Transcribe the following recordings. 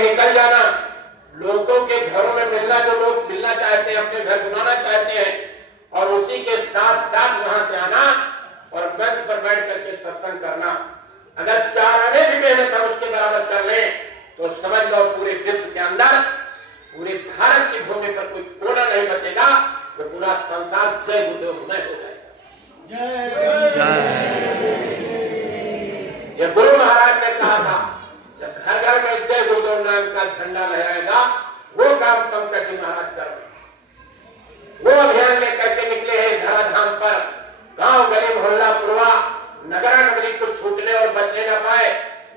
निकल जाना, लोगों के घरों में मिलना, जो लोग मिलना चाहते हैं, अपने घर बुलाना चाहते हैं, और उसी के साथ साथ वहां से आना और मंच पर बैठ करके सत्संग करना। अगर 4 आने भी मेहनत हम उसके बराबर कर लें तो समझ लो पूरे विश्व के अंदर, पूरे भारत की भूमि पर कोई कोना नहीं बचेगा, तो पूरा संसार जय गुरुदेव हो जाएगा। ये गुरु महाराज ने कहा था, जब घर घर में जय गुरुदेव नाम का झंडा लहराएगा, वो काम पंकज जी महाराज कर वो अभियान लेकर के निकले हैं धराधाम पर। गांव गली मोहल्ला पुरवा नगरा नगरी को छूटने और बचने न पाए,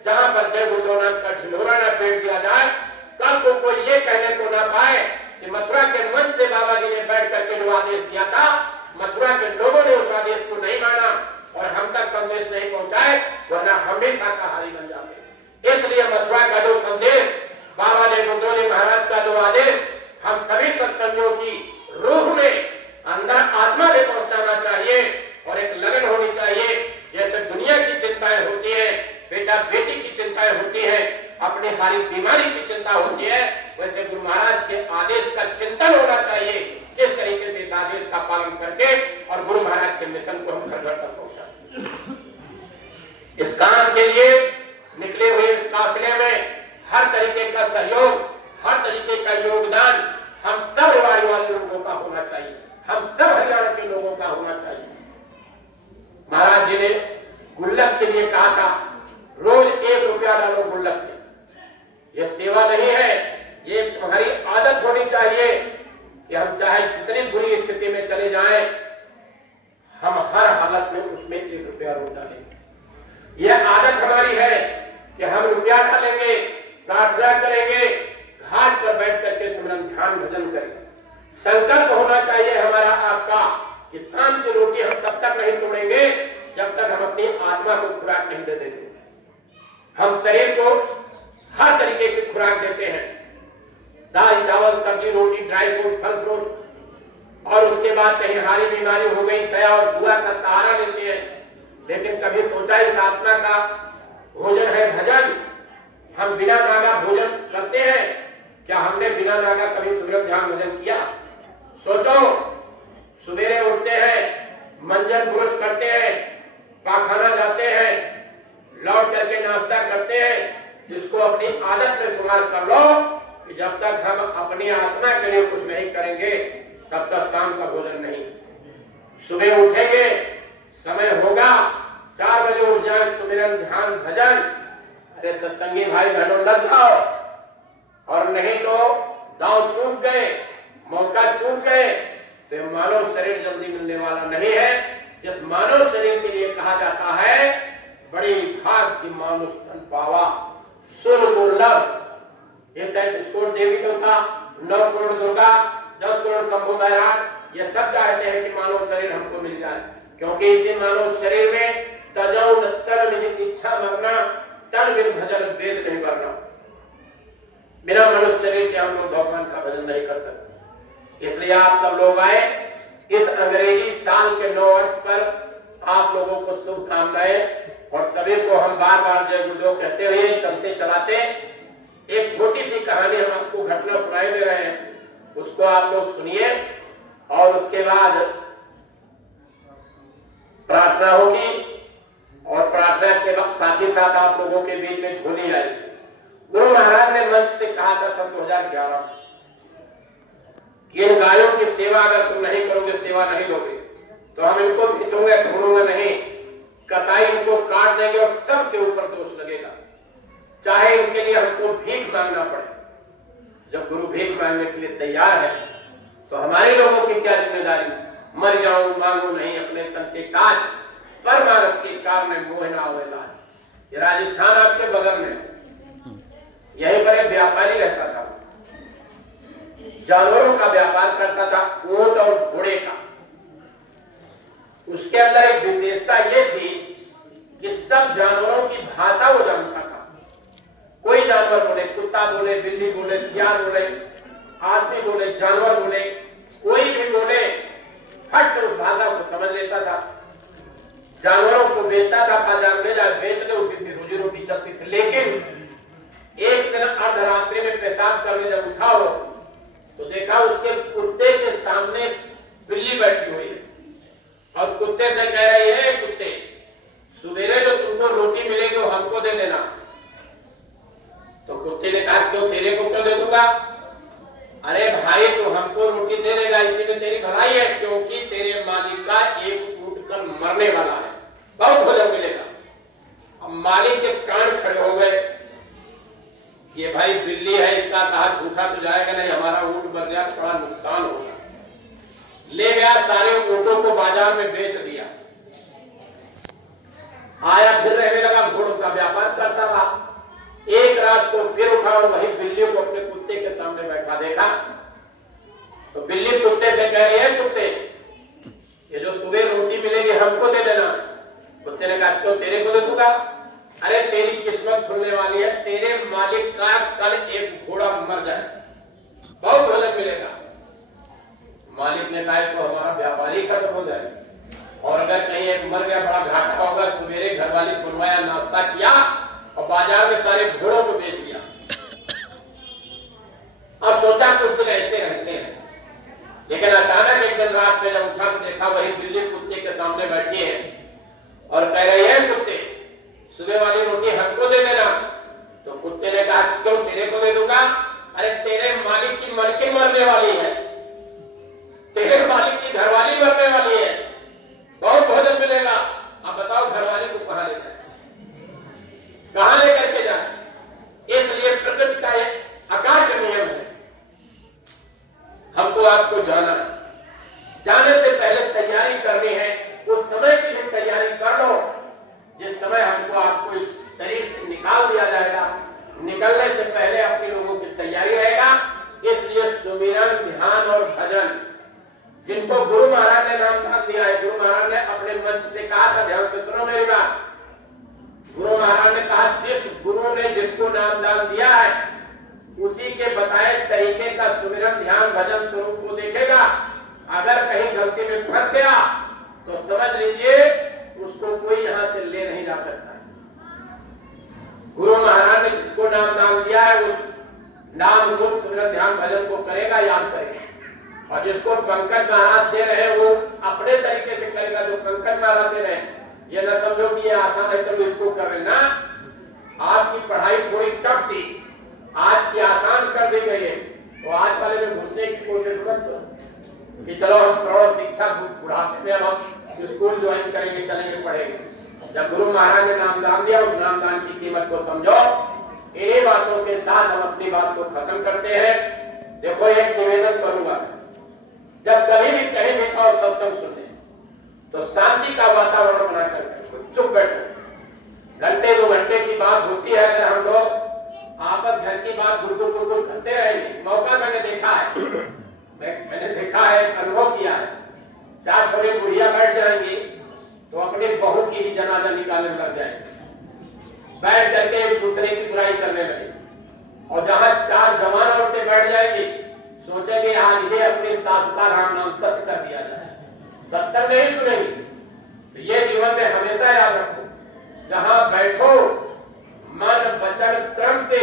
जहां पर जय गुरुदेव नाम का ढिंढोरा न पेट दिया जाए, कल को कोई ये कहने को न पाए कि मथुरा के मंच से बाबा जी ने बैठ करके जो आदेश दिया था, मथुरा के लोगों ने उस आदेश को नहीं माना और हम तक संदेश नहीं पहुंचाए, वरना हमेशा शाकाहारी बन जाते। इसलिए मथुरा का जो संदेश, बाबा जी गुरुदेव जी महाराज का जो आदेश, हम सभी सत्संगियों की रूह में अंदर आत्मा में पहुंचाना चाहिए और एक लगन होनी चाहिए। जैसे दुनिया की चिंताएं होती है, बेटा बेटी की चिंताएं होती है, अपनी सारी बीमारी की चिंता होती है, वैसे गुरु महाराज के आदेश का चिंतन होना चाहिए। इस तरीके से इस आदेश का पालन करके और गुरु महाराज के मिशन को हम घर घर तक पहुंचाएं। इस काम के लिए निकले हुए इस काफिले में हर तरीके का सहयोग, हर तरीके का योगदान हम सब रेवाड़ी वाले लोगों का होना चाहिए, हम सब हरियाणा के लोगों का होना चाहिए। महाराज जी ने गुल्लक के लिए कहा था, रोज 1 रुपया डालो गुल्लक में। यह सेवा नहीं है, ये तुम्हारी आदत होनी चाहिए कि हम चाहे जितनी बुरी स्थिति में चले जाएं, हम हर हालत में उसमें 1 रुपया रोज डालेंगे। यह आदत हमारी है कि हम रुपया डालेंगे, प्रार्थना करेंगे, घाट पर बैठ करके सिमरन ध्यान भजन करेंगे। संकल्प होना चाहिए हमारा आपका कि शाम की रोटी हम तब तक नहीं तोड़ेंगे जब तक हम अपनी आत्मा को खुराक नहीं दे देंगे। हम शरीर को हर तरीके की खुराक देते हैं, दाल चावल सब्जी रोटी ड्राई फ्रूट फल फ्रूट, और उसके बाद कहीं हारी बीमारी हो गई, दया और दुआ का सहारा लेते हैं। लेकिन कभी सोचा इस आत्मा का भोजन है भजन, हम बिना मांगा भोजन करते हैं क्या? हमने बिना मांगा कभी सुबह ध्यान भजन किया? सोचो, सुबेरे उठते हैं, मंजन ब्रुश करते हैं, पाखाना जाते हैं, लौट करके नाश्ता करते हैं। जिसको अपनी आदत में शुमार कर लो कि जब तक हम अपनी आत्मा के लिए कुछ नहीं करेंगे तब तक शाम का भोजन नहीं। सुबह उठेंगे, समय होगा 4 बजे उठ जाए, सुमिरन ध्यान भजन, अरे सत्संगी भाई बहनों लग जाओ, और नहीं तो दांव चूक गए, मौका चूक गए, तो मानव शरीर जल्दी मिलने वाला नहीं है। जिस मानव शरीर के लिए कहा जाता है बड़ी भाग की मानुष तन पावा, सुर दुर्लभ। ये 33 करोड़ देवी देवता, 9 करोड़ दुर्गा, 10 करोड़ शंभु महाराज, ये सब चाहते हैं कि मानव शरीर हमको मिल जाए, क्योंकि इसी मानव शरीर में तजौ तन निज इच्छा मरना, तन बिन भजन वेद नहीं करना। बिना मनुष्य शरीर के हम लोग भगवान का भजन नहीं कर सकते। इसलिए आप सब लोग आए, इस अंग्रेजी साल के 9 वर्ष पर आप लोगों को शुभकामनाएं, और सभी को हम बार बार जय गुरुदेव कहते हुए चलते चलाते एक छोटी सी कहानी हम आपको घटना सुनाए दे रहे हैं, उसको आप लोग सुनिए और उसके बाद प्रार्थना होगी, और प्रार्थना के बाद साथ ही साथ आप लोगों के बीच में झोली आएगी। गुरु महाराज ने मंच से कहा था सन 2011 कि इन गायों की सेवा अगर तुम नहीं करोगे, सेवा नहीं दोगे, तो हम इनको खींचोगे, छोड़ूंगा नहीं, कसाई इनको काट देंगे और सबके ऊपर दोष लगेगा, चाहे इनके लिए हमको भीख मांगना पड़े। जब गुरु भीख मांगने के लिए तैयार है तो हमारे लोगों की क्या जिम्मेदारी? मर जाऊं मांगू नहीं अपने तन के काज, परमारथ के कारण मोह ना होए लाज। ये राजस्थान आपके बगल में, यहीं पर एक व्यापारी रहता था, जानवरों का व्यापार करता था, ऊंट और घोड़े का। उसके अंदर एक विशेषता ये थी कि सब जानवरों की भाषा वो जानता था। कोई जानवर बोले, कुत्ता बोले, बिल्ली बोले, सियार बोले, आदमी बोले, जानवर बोले, कोई भी बोले, फट से उस भाषा को समझ लेता था। जानवरों को बेचता था, बाजार ले जाए बेच दे, उसी से रोजी रोटी चलती थी। लेकिन एक दिन अर्धरात्रि पेशाब करने जब उठा हो तो देखा उसके कुत्ते के सामने बिल्ली बैठी हुई है और कुत्ते से कह रही है, कुत्ते सवेरे जो तुमको रोटी मिलेगी वो हमको दे देना। तो कुत्ते ने कहा, क्यों, तेरे को क्यों दे दूंगा? अरे भाई तो हमको रोटी दे देगा इसी में तेरी भलाई है, क्योंकि तेरे मालिक का एक टूट कर मरने वाला है, बहुत भोजन मिलेगा। अब मालिक के कान खड़े हो गए, ये भाई बिल्ली है, इसका कहा झूठा तो जाएगा नहीं, हमारा ऊंट मर गया थोड़ा नुकसान होगा। ले गया, सारे ऊँटों को बाजार में बेच दिया, आया फिर रहने लगा, घोड़ों का व्यापार करता रहा। एक रात को फिर उठा और वही बिल्ली को अपने कुत्ते के सामने बैठा देखा तो बिल्ली कुत्ते से कह रही है, कुत्ते ये जो सुबह रोटी मिलेगी हमको दे देना। कुत्ते ने कहा, क्यों, तेरे को दे दूंगा? अरे तेरी किस्मत खुलने वाली है, तेरे मालिक का कल एक घोड़ा मर जाए, बहुत भोजन मिलेगा। मालिक ने कहा, तो हमारा व्यापारी खत्म हो जाए, और अगर कहीं एक मर गया बड़ा घाटा होगा। सवेरे घर वाली बनवाया, नाश्ता किया और बाजार में सारे घोड़ों को बेच दिया। अब सोचा कुछ दिन ऐसे रहते हैं, लेकिन अचानक एक दिन रात में जब उठा तो देखा वही बिल्ली कुत्ते के सामने बैठी है और कह रही है, कुत्ते सुबह वाली रोटी हमको दे देना। तो कुत्ते ने कहा, क्यों, तेरे को दे दूंगा? अरे तेरे मालिक की मलकी मरने वाली है, तेरे मालिक की घरवाली मरने वाली है, बहुत भोजन मिलेगा। अब बताओ घरवाली को कहां ले जाए, कहां लेकर के जाए? इसलिए प्रकृति का एक अकार्य नियम है, हमको आपको जाना है, जाने से पहले तैयारी करनी है। उस समय के लिए तैयारी कर लो जिस समय हमको आपको इस शरीर से निकाल दिया जाएगा, निकलने से पहले अपने लोगों की तैयारी रहेगा। इसलिए सुमिरन, ध्यान और भजन, जिनको गुरु महाराज ने नाम धाम दिया है, गुरु महाराज ने अपने मंच से कहा था, ध्यान से सुनो मेरी बात। गुरु महाराज ने कहा, जिस गुरु ने जिसको नाम दान दिया है उसी के बताए तरीके का सुमिरन, ध्यान, भजन स्वरूप को देखेगा। अगर कहीं गलती में फंस गया तो समझ लीजिए उसको कोई यहां से ले नहीं जा सकता। गुरु महाराज ने जिसको नाम दान दिया है उस नाम रूप सुमिरन, ध्यान, भजन को करेगा, याद करेगा। और जिसको पंकज महाराज दे रहे हैं वो अपने तरीके से करेगा, जो पंकज महाराज दे रहे हैं। ये न समझो कि ये आसान है तो इसको कर लेना। आपकी पढ़ाई थोड़ी टफ थी, आज की आसान कर दी गई है, तो आज वाले में घुसने की कोशिश मत करो कि चलो हम प्रौढ़ शिक्षा बुढ़ापे में हम स्कूल ज्वाइन करेंगे, चलेंगे, पढ़ेंगे। जब गुरु महाराज ने नामदान दिया उस नामदान की कीमत को समझो। इन्हीं बातों के साथ हम अपनी बात को खत्म करते हैं। देखो, एक निवेदन करूंगा, जब कभी भी कहीं भी और सत्संग सुने तो शांति का वातावरण बनाकर चुप बैठो। घंटे 2 घंटे की बात होती है, अगर हम लोग आपस घर की बात गुड़गुड़ गुड़गुड़ करते रहेंगे, मौका मैंने देखा है, मैंने देखा है, अनुभव किया है। 4 थोड़ी बुढ़िया बैठ जाएंगी तो अपने बहू की ही जनाजा निकालने लग जाएंगे, बैठ करके एक दूसरे की बुराई करने लगे। और जहां 4 जवान औरतें बैठ जाएंगी सोचेंगे आज ये अपने सास का राम नाम सत्य कर दिया जाए, सत्संग नहीं सुनेंगे। तो ये जीवन में हमेशा याद रखो, जहां बैठो मन वचन क्रम से,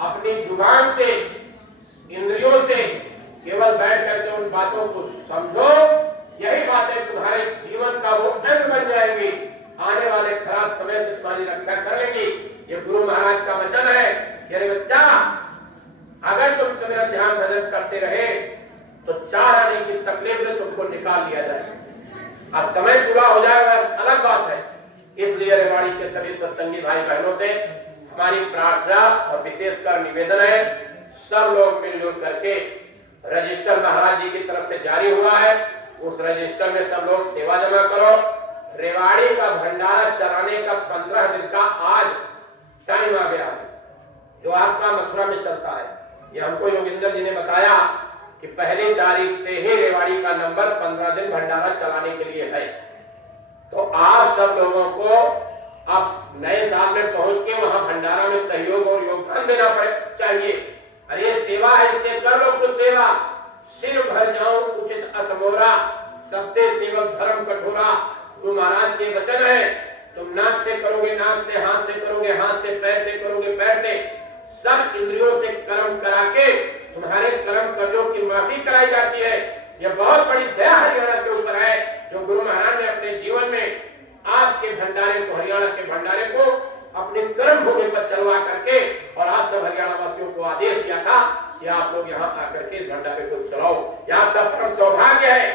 अपनी जुबान से, इंद्रियों से केवल बैठ करके उन बातों को समझो। यही बातें तुम्हारे जीवन का वो अंग बन जाएंगी, आने वाले खराब समय से तुम्हारी रक्षा कर लेंगी। ये गुरु महाराज का वचन है। मेरे बच्चा, अगर तुम सुमिरन, ध्यान, भजन करते रहे तो 4 आने की तकलीफ में तुमको निकाल लिया जाएगा। अब समय पूरा हो जाएगा अलग बात है। इसलिए रेवाड़ी के सभी सत्संगी भाई बहनों से हमारी प्रार्थना और विशेषकर निवेदन है, सब लोग मिलजुल करके रजिस्टर महाराज जी की तरफ से जारी हुआ है, उस रजिस्टर में सब लोग सेवा जमा करो। रेवाड़ी का भंडारा चलाने का 15 दिन का आज टाइम आ गया है, जो आपका मथुरा में चलता है। ये हमको योगिंदर जी ने बताया कि पहली तारीख से ही रेवाड़ी का नंबर 15 दिन भंडारा चलाने के लिए है। तो आप सब लोगों को अब नए साल में पहुंच के वहां भंडारा में सहयोग और योगदान देना चाहिए। अरे सेवा है, इससे कर लो कुछ सेवा। सिर भर जाओ उचित असमोरा, सबसे सेवक धर्म कठोरा। गुरु महाराज के वचन है, तुम नाक से करोगे नाक से, हाथ से करोगे हाथ से, पैर से करोगे पैर से, सब इंद्रियों से कर्म करा के तुम्हारे कर्म कर्जों की माफी कराई जाती है। यह बहुत बड़ी दया हरियाणा के ऊपर है, जो गुरु महाराज ने अपने जीवन में आपके भंडारे को, हरियाणा के भंडारे को अपने कर्म भूमि पर चलवा करके और आप सब हरियाणा वासियों को आदेश दिया था कि आप लोग यहाँ आकर के इस भंडारे को चलाओ। यह आपका परम सौभाग्य है।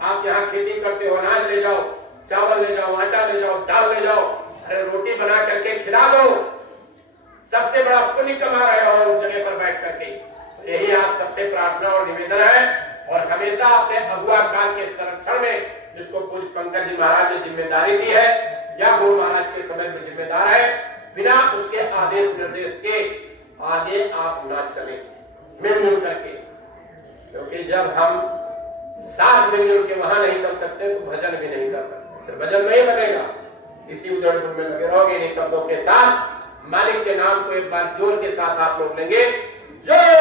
आप यहाँ खेती करते हो, अनाज ले जाओ, चावल ले जाओ, आटा ले जाओ, दाल ले जाओ, अरे रोटी बना करके खिला दो, सबसे बड़ा पुण्य कमा रहे हो उस जगह पर बैठ करके। यही आप सबसे प्रार्थना और निवेदन है। और हमेशा अपने अगुआ काल के संरक्षण में, जिसको पूज्य पंकज जी महाराज ने जिम्मेदारी दी है या गुरु महाराज के समय से जिम्मेदार है, बिना उसके आदेश निर्देश के आगे आप ना चले मिलजुल करके, क्योंकि जब हम साथ मिलजुल के वहां नहीं कर सकते तो भजन भी नहीं कर सकते, तो भजन नहीं बनेगा। इसी उदयपुर में लगे रहोगे इन शब्दों के साथ। मालिक के नाम को एक बार जोर के साथ आप लोग लेंगे। जय